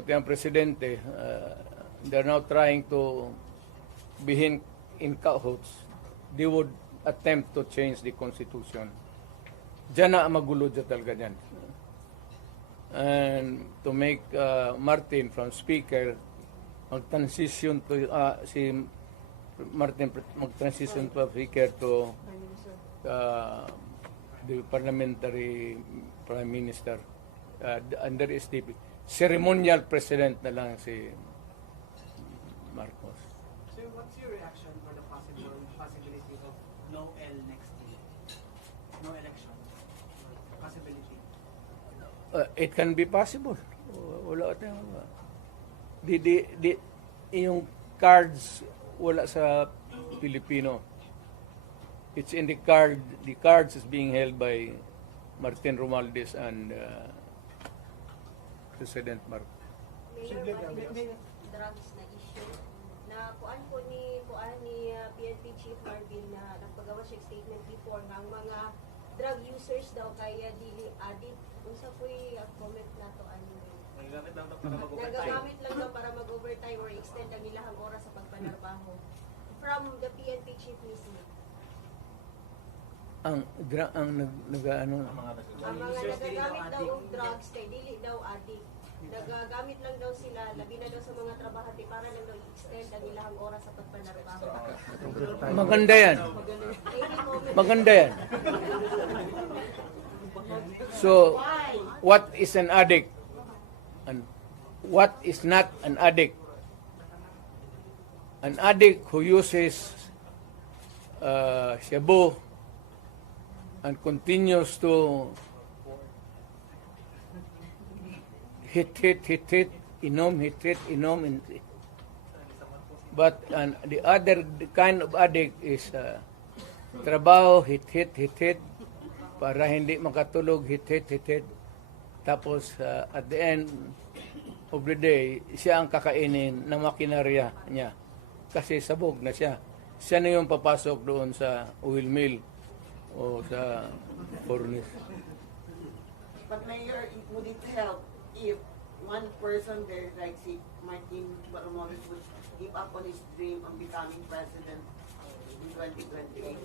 pati ang presidente, uh, they're now trying to be in, in cahoots. They would attempt to change the constitution. Diyan na magulo dyan talaga dyan. And to make uh, Martin from speaker mag-transition to uh, si Martin mag-transition to speaker to uh, the parliamentary prime minister uh, under STP. Ceremonial president na lang si Marcos. Sir, what's your reaction for the possible possibility of no L next year? No election. Possibility. Uh, it can be possible. Wala tayong di, di, di, yung cards wala sa Pilipino. It's in the card, the cards is being held by Martin Romualdez and uh, President Marcos. Mayor, Gabriel. yung drugs na issue na kuan po ni kuan ni uh, PNP Chief Marvin na nagpagawa siya statement before ng mga drug users daw kaya dili addict unsa po'y uh, comment nato ano Nagagamit lang para mag-overtime. nagagamit lang daw para mag-overtime or extend ang ilahang oras sa pagpanarbaho from the PNP chief mismo. Ang dra, ang nag, nag ano, Ang mga nagagamit daw drugs kay dili daw addict. Nagagamit lang daw sila, labi na daw sa mga trabahante para lang daw i-extend ang ilahang oras sa pagpanarbaho. maganda yan. Maganda yan. So, what is an addict? And what is not an addict? An addict who uses uh, shabu and continues to hit, hit, hit, hit, inom, hit, hit, inom. in- But and the other kind of addict is uh, trabaho, hit, hit, hit, hit, para hindi makatulog, hit, hit, hit, hit. Tapos, uh, at the end of the day, siya ang kakainin ng makinarya niya. Kasi sabog na siya. Siya na yung papasok doon sa oil mill o sa furnace. But Mayor, would it help if one person there, like si Martin Barromones, would give up on his dream of becoming president in 2028?